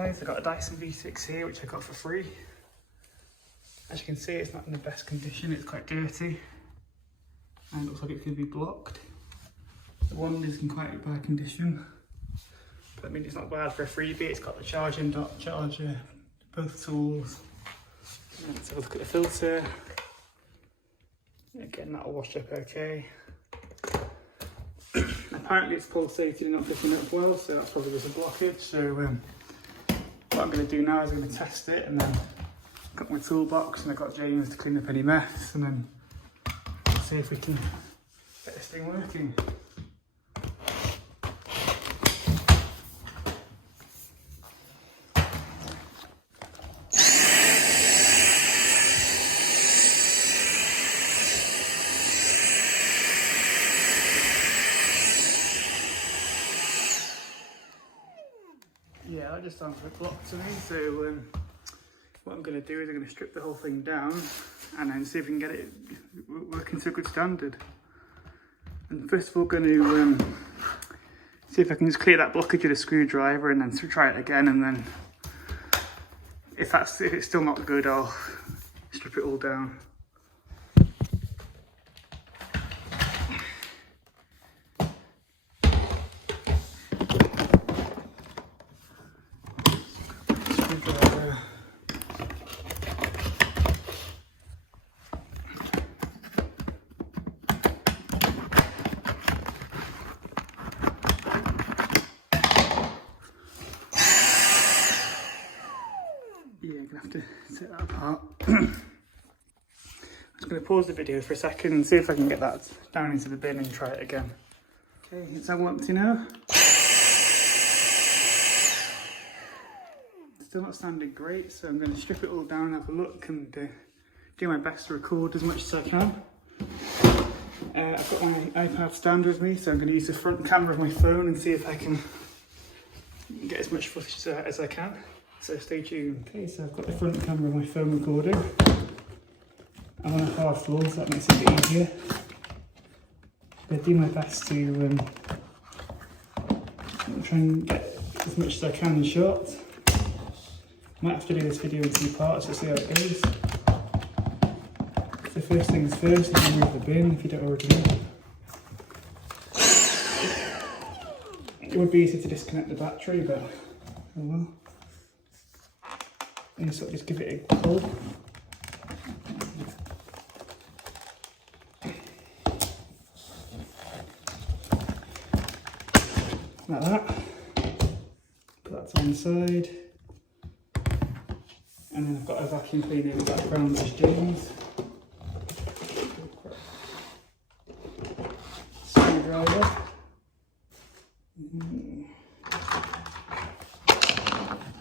guys, I've got a Dyson V6 here which I got for free. As you can see, it's not in the best condition, it's quite dirty and it looks like it's going to be blocked. The wand is in quite bad condition, but I mean it's not bad for a freebie. It's got the charging dock, charger, both tools. And let's have a look at the filter. Again, that'll wash up okay. Apparently it's pulsating and not picking up well, so that's probably just a blockage. So what I'm going to do now is I'm going to test it, and then I've got my toolbox and I've got James to clean up any mess, and then see if we can get this thing working. Yeah, that just sounds a bit blocked to me, so what I'm going to do is I'm going to strip the whole thing down and then see if we can get it working to a good standard. And first of all, going to see if I can just clear that blockage with a screwdriver and then try it again, and then if it's still not good, I'll strip it all down. Yeah, I'm gonna have to take that apart. I'm just gonna pause the video for a second and see if I can get that down into the bin and try it again. Okay, it's all empty now. Still not sounding great, so I'm going to strip it all down, have a look, and do my best to record as much as I can. I've got my iPad stand with me, so I'm going to use the front camera of my phone and see if I can get as much footage as I can. So stay tuned. Okay, so I've got the front camera of my phone recording. I'm on a hard floor, so that makes it a bit easier. I'm going to do my best to try and get as much as I can in shot. Might have to do this video in 2 parts to see how it goes. So first things first, is remove the bin if you don't already know. It would be easy to disconnect the battery, but oh well. And sort of just give it a pull. Like that. Put that to one side. And then I've got a vacuum cleaner in the background, which is James. Screwdriver.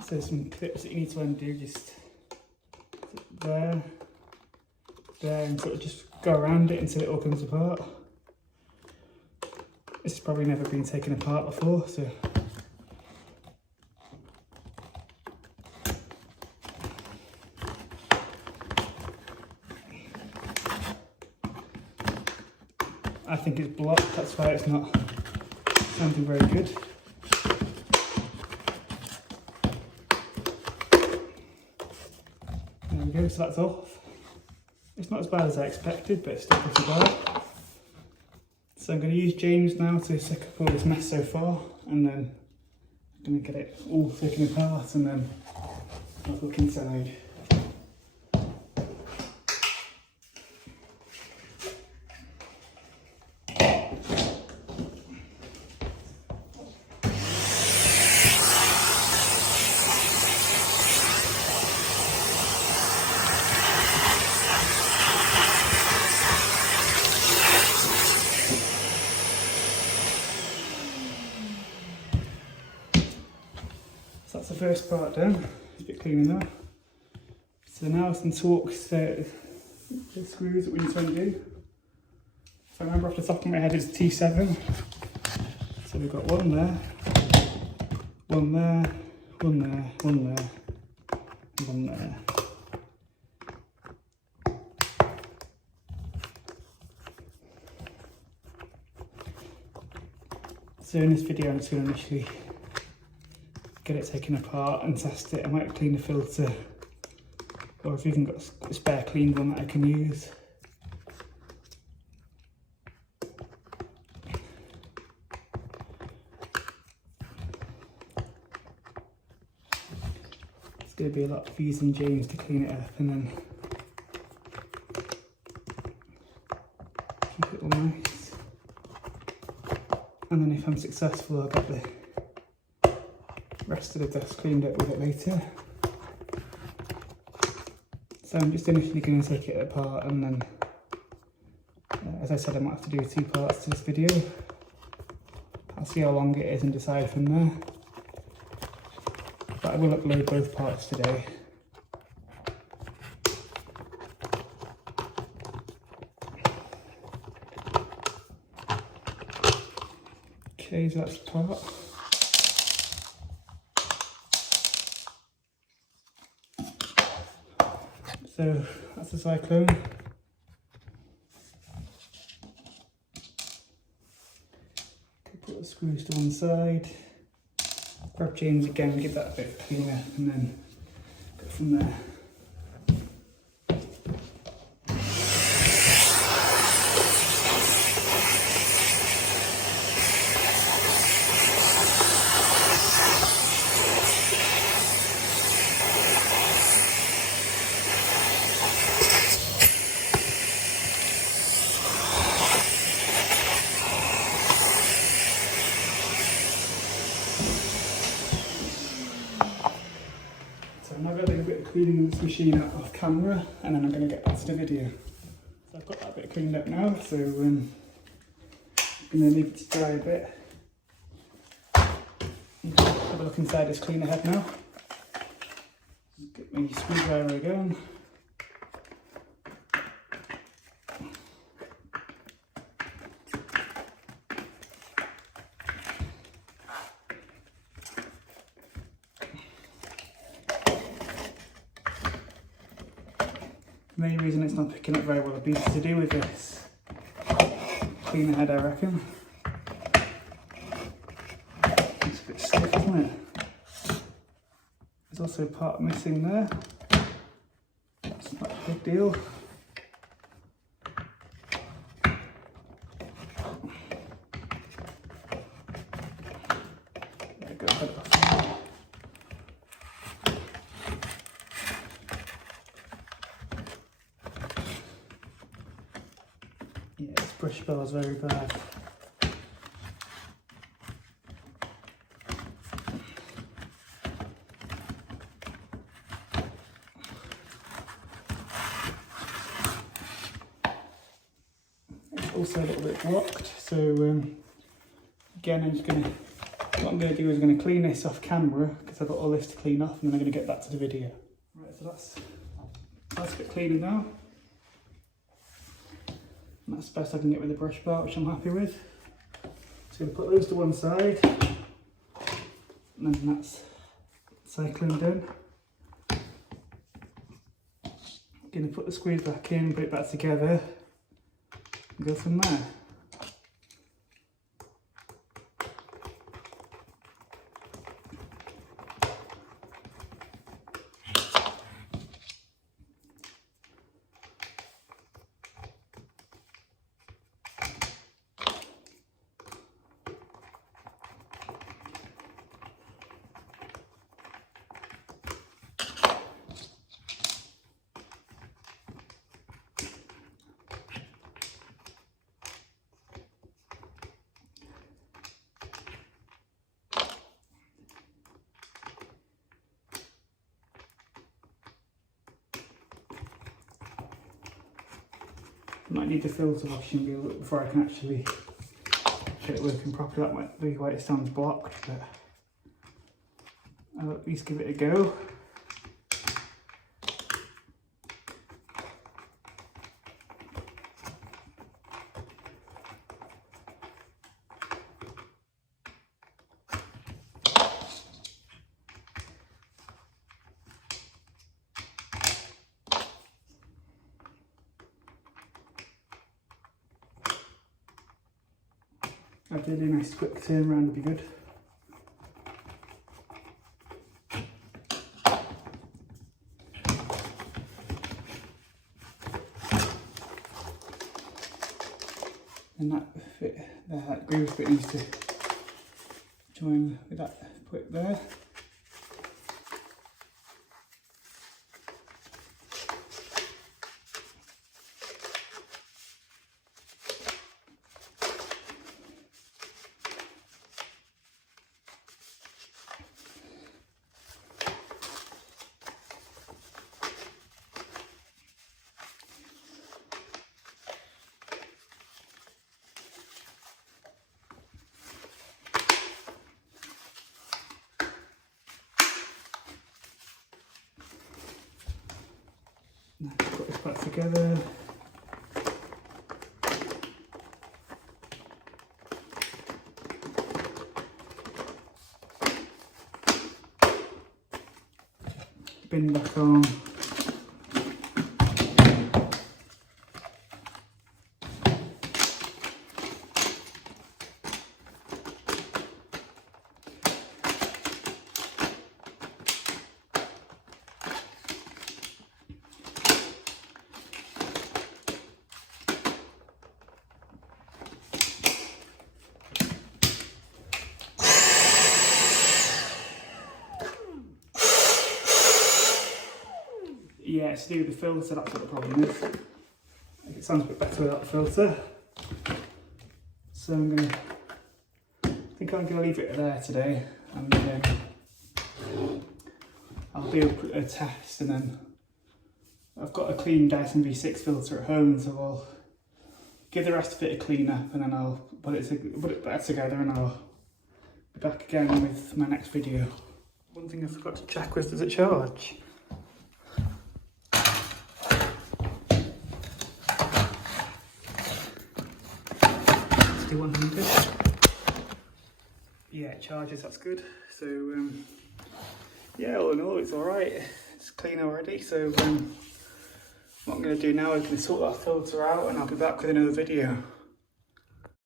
So some clips that you need to undo, just there, and sort of just go around it until it all comes apart. This has probably never been taken apart before, so I think it's blocked, that's why it's not sounding very good. There we go, so that's off. It's not as bad as I expected, but it's still pretty bad. So I'm going to use James now to suck up all this mess so far, and then I'm going to get it all taken apart and then have a look inside. So that's the first part done. It's a bit cleaner now. So now some torques the screws that we need to undo. So I remember off the top of my head it's T7. So we've got one there, one there, one there, one there, and one there. So in this video I'm just going to initially get it taken apart and test it. I might clean the filter, or if you've even got a spare clean one that I can use. It's going to be a lot of using James to clean it up, and then keep it all nice. And then if I'm successful, I'll get the rest of the desk cleaned up with it later. So I'm just initially going to take it apart, and then, as I said, I might have to do 2 parts to this video. I'll see how long it is and decide from there. But I will upload both parts today. Okay, so that's the part. So that's the cyclone. Put the screws to one side. Grab James again, give that a bit of clean up, and then go from there. So I'm now going to do a bit of cleaning of this machine out off camera, and then I'm going to get back to the video. So I've got that bit cleaned up now, so I'm going to leave it to dry a bit. Have a look inside this cleaner head now. Get my screwdriver again. The main reason it's not picking up very well would be to do with this cleaner head, I reckon. It's a bit stiff, isn't it? There's also a part missing there. It's not a big deal. There we go, put it off. Yeah, this brush bar is very bad. It's also a little bit blocked, so again, what I'm going to do is I'm going to clean this off camera, because I've got all this to clean off, and then I'm going to get back to the video. Right, so that's a bit cleaner now. And that's the best I can get with the brush bar, which I'm happy with. So I'm going to put those to one side, and then that's cycling done. I'm going to put the screws back in, put it back together, and go from there. I might need the filter washing before I can actually get it working properly. That might be why it sounds blocked, but I'll at least give it a go. Ideally a nice quick turn around would be good. And that fit there, that groove bit needs to join with that put there. Now put this back together. Bin back on. Yeah, it's to do with the filter, that's what the problem is. It sounds a bit better without the filter. So I think I'm gonna leave it there today, and I'll do a test, and then I've got a clean Dyson V6 filter at home, so I'll give the rest of it a clean up, and then I'll put it back together, and I'll be back again with my next video. One thing I forgot to check was, does it charge? Still 100. Yeah, it charges, that's good. So yeah, all in all it's alright. It's clean already, so what I'm going to do now is going to sort that filter out, and I'll be back with another video.